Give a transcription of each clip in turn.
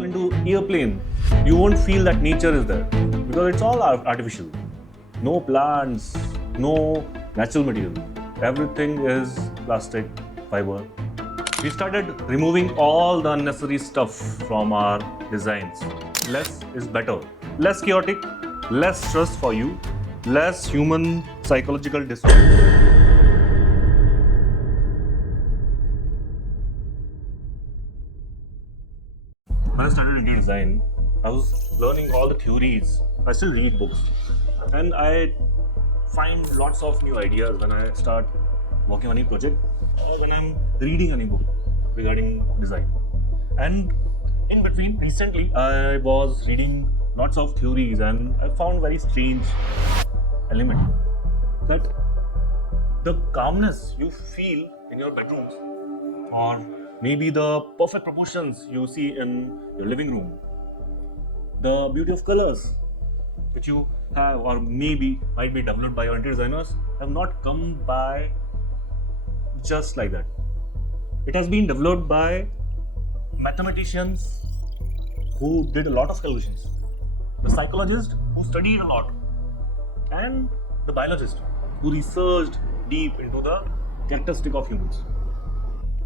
travel into airplane, you won't feel that nature is there because it's all artificial. No plants, no natural material. Everything is plastic, fiber. We started removing all the unnecessary stuff from our designs. Less is better. Less chaotic, less stress for you, less human psychological disorder. When I started interior design, I was learning all the theories. I still read books, and I find lots of new ideas when I start working on a project or when I'm reading any book regarding design. And in between, recently, I was reading lots of theories, and I found very strange element that the calmness you feel in your bedrooms, or maybe the perfect proportions you see in your living room, the beauty of colors which you have or maybe might be developed by your interior designers, have not come by just like that. It has been developed by mathematicians who did a lot of calculations, the psychologist who studied a lot, and the biologist who researched deep into the characteristic of humans.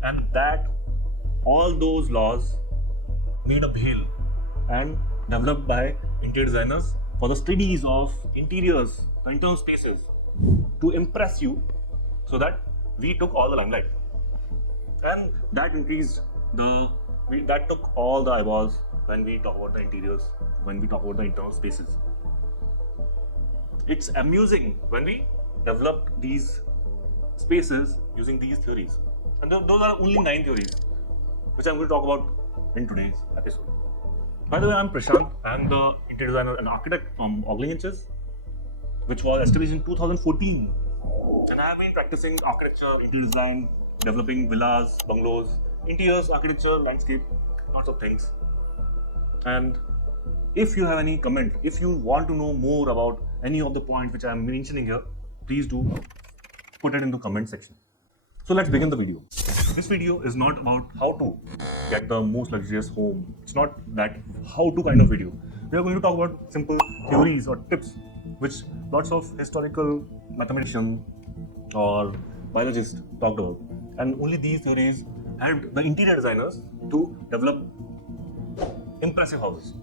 And that all those laws made a veil and developed by interior designers for the studies of interiors, the internal spaces, to impress you, so that we took all the limelight. And that increased that took all the eyeballs when we talk about the interiors, when we talk about the internal spaces. It's amusing when we develop these spaces using these theories. And those are only 9 theories, which I'm going to talk about in today's episode. By the way, I'm Prashant. I'm the interior designer and architect from Ogling Inches, which was established in 2014. And I have been practicing architecture, interior design, developing villas, bungalows, interiors, architecture, landscape, lots of things. And if you have any comment, if you want to know more about any of the points which I'm mentioning here, please do put it in the comment section. So let's begin the video. This video is not about how to get the most luxurious home. It's not that how-to kind of video. We are going to talk about simple theories or tips which lots of historical mathematicians or biologists talked about. And only these theories helped the interior designers to develop impressive houses,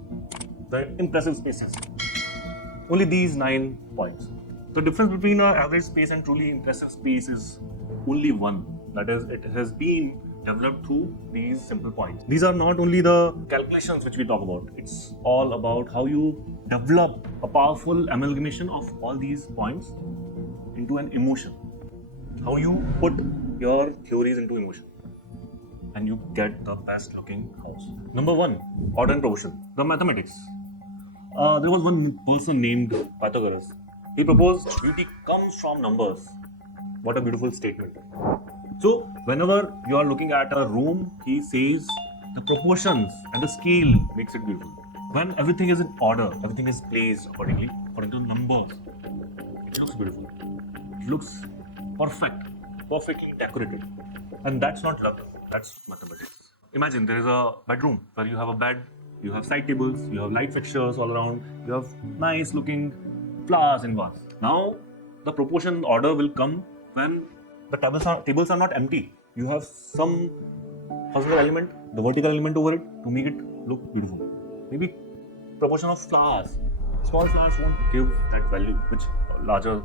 the impressive spaces. Only these 9 points. The difference between an average space and truly impressive space is only one. That is, it has been developed through these simple points. These are not only the calculations which we talk about. It's all about how you develop a powerful amalgamation of all these points into an emotion. How you put your theories into emotion, and you get the best looking house. Number 1, order and proportion. The mathematics. There was one person named Pythagoras. He proposed beauty comes from numbers. What a beautiful statement. So, whenever you are looking at a room, he says the proportions and the scale makes it beautiful. When everything is in order, everything is placed accordingly, according to numbers, it looks beautiful. It looks perfect, perfectly decorated. And that's not luck, that's mathematics. Imagine there is a bedroom where you have a bed, you have side tables, you have light fixtures all around, you have nice looking flowers in vase. Now, the proportion order will come when the tables are not empty. You have some horizontal element, the vertical element over it to make it look beautiful. Maybe proportion of flowers. Small flowers won't give that value which larger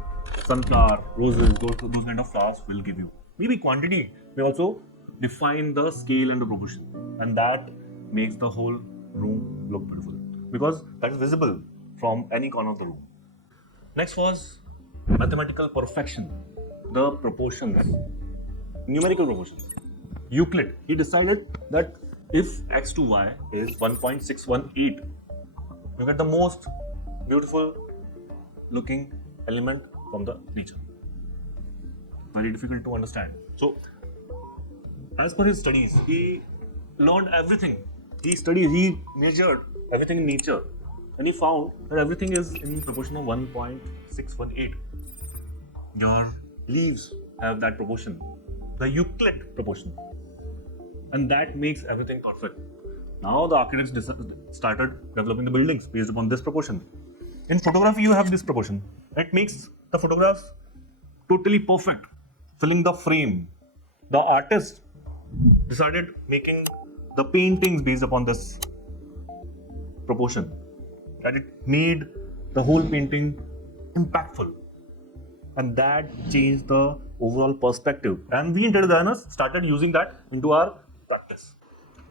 sunflower, roses, those kind of flowers will give you. Maybe quantity may also define the scale and the proportion, and that makes the whole room look beautiful because that is visible from any corner of the room. Next was mathematical perfection, the proportions, numerical proportions. Euclid, he decided that if x to y is 1.618, you get the most beautiful looking element from the nature. Very difficult to understand. So, as per his studies, he learned everything. He measured everything in nature, and he found that everything is in proportion of 1.618. Your leaves have that proportion, the Euclid proportion, and that makes everything perfect. Now the architects started developing the buildings based upon this proportion. In photography, you have this proportion. It makes the photographs totally perfect, filling the frame. The artist decided making the paintings based upon this proportion, that it made the whole painting impactful, and that changed the overall perspective, and we interior designers started using that into our practice.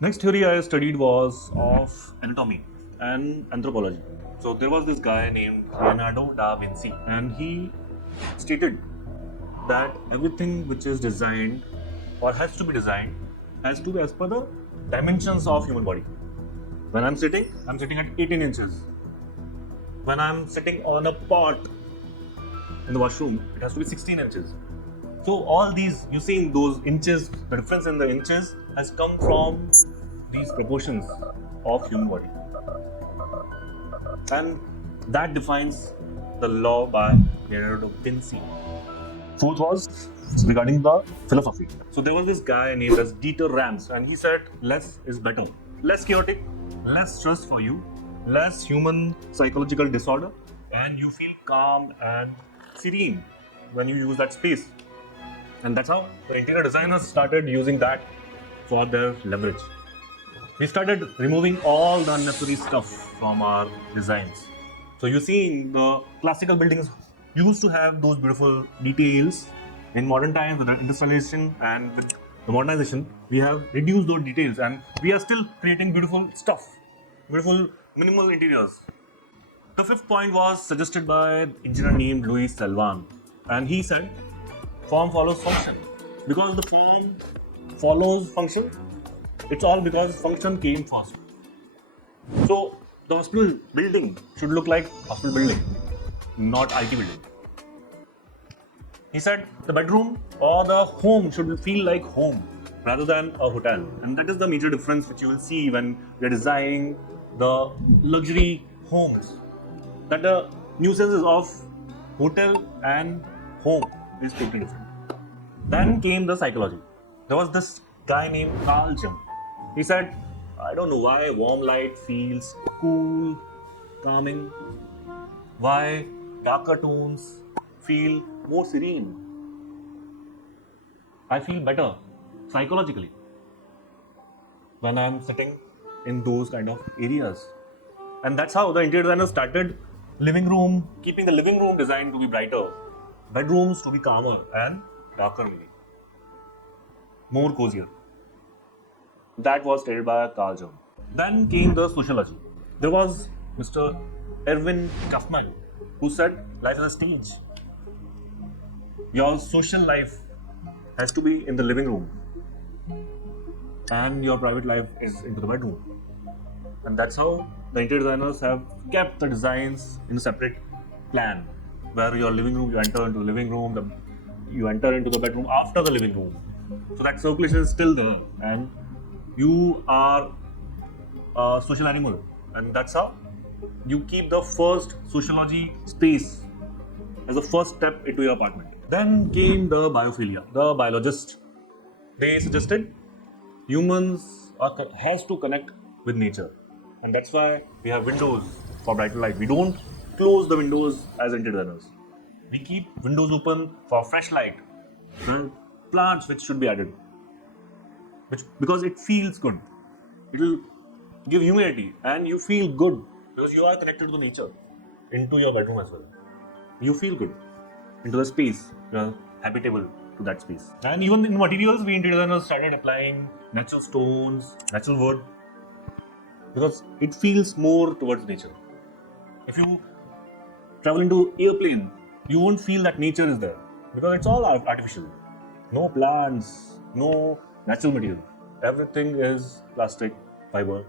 Next theory I studied was of anatomy and anthropology. So there was this guy named Leonardo da Vinci, and he stated that everything which is designed or has to be designed has to be as per the dimensions of human body. When I'm sitting at 18 inches. When I'm sitting on a pot in the washroom, it has to be 16 inches. So all these, you see those inches, the difference in the inches has come from these proportions of human body. And that defines the law by Leonardo da Vinci. Fourth was regarding the philosophy. So there was this guy named as Dieter Rams, and he said less is better. Less chaotic, less stress for you, less human psychological disorder, and you feel calm and serene when you use that space. And that's how the interior designers started using that for their leverage. We started removing all the unnecessary stuff from our designs. So you see, in the classical buildings used to have those beautiful details. In modern times, with the industrialization and with the modernization, we have reduced those details, and we are still creating beautiful stuff, beautiful minimal interiors. The fifth point was suggested by an engineer named Sullivan, and he said form follows function. Because the form follows function, it's all because function came first. So the hospital building should look like hospital building, not IT building. He said the bedroom or the home should feel like home rather than a hotel. And that is the major difference which you will see when we are designing the luxury homes. That the nuisances of hotel and home is totally different. Then came the psychology. There was this guy named Jung. He said, I don't know why warm light feels cool, calming, why darker tones feel more serene. I feel better psychologically when I'm sitting in those kind of areas. And that's how the interior designers started keeping the living room design to be brighter, bedrooms to be calmer and darker only, more cozier. That was stated by Carl Jung. Then came the sociology. There was Mr. Erwin Kaufman, who said life is a stage. Your social life has to be in the living room, and your private life is into the bedroom. And that's how the interior designers have kept the designs in a separate plan, where your living room, you enter into the living room, you enter into the bedroom after the living room. So that circulation is still there, and you are a social animal, and that's how you keep the first sociology space as a first step into your apartment. Then came the biophilia, the biologists. They suggested humans has to connect with nature, and that's why we have windows for brighter light. We don't close the windows as interior designers. We keep windows open for fresh light, plants which should be added, because it feels good. It will give humidity, and you feel good because you are connected to nature into your bedroom as well. You feel good into the space. You are habitable to that space. And even in materials, we interior designers started applying natural stones, natural wood, because it feels more towards nature. If you travel into airplane, you won't feel that nature is there because it's all artificial. No plants, no natural material. Everything is plastic, fiber.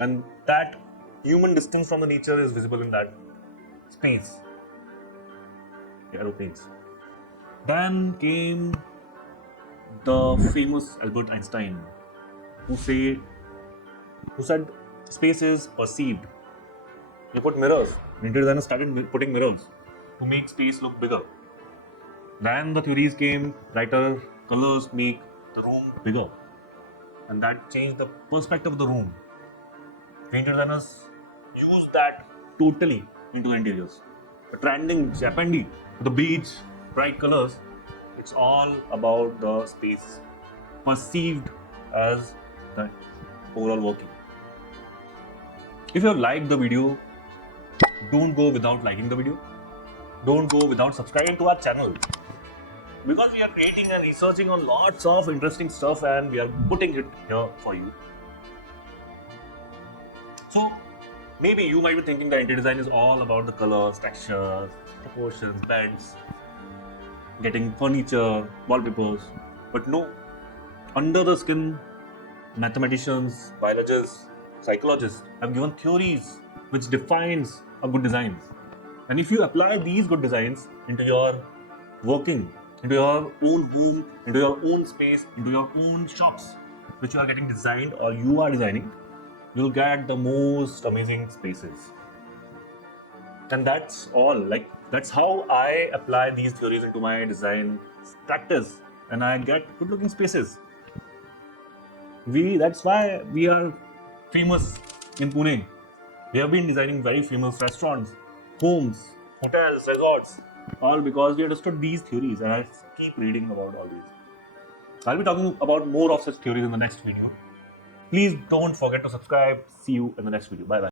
And that human distance from the nature is visible in that space. The aeroplanes. Then came the famous Albert Einstein, who said space is perceived. He put mirrors. Interior designers started putting mirrors to make space look bigger. Then the theories came, brighter colors make the room bigger. and that changed the perspective of the room. The interior designers use that totally into the interiors. The trending Japanese, the beach, bright colors, it's all about the space perceived as the overall working. If you like the video, don't go without liking the video. Don't go without subscribing to our channel. Because we are creating and researching on lots of interesting stuff and we are putting it here for you. So, maybe you might be thinking that interior design is all about the colors, textures, proportions, beds, getting furniture, wallpapers. But no, under the skin, mathematicians, biologists, psychologists have given theories which defines a good design. And if you apply these good designs into your working, into your own home, into your own space, into your own shops, which you are getting designed or you are designing, you'll get the most amazing spaces. And that's all. Like, that's how I apply these theories into my design practice, and I get good looking spaces. That's why we are famous in Pune. We have been designing very famous restaurants, homes, hotels, resorts, all because we understood these theories, and I keep reading about all these. I'll be talking about more of such theories in the next video. Please don't forget to subscribe. See you in the next video. Bye bye.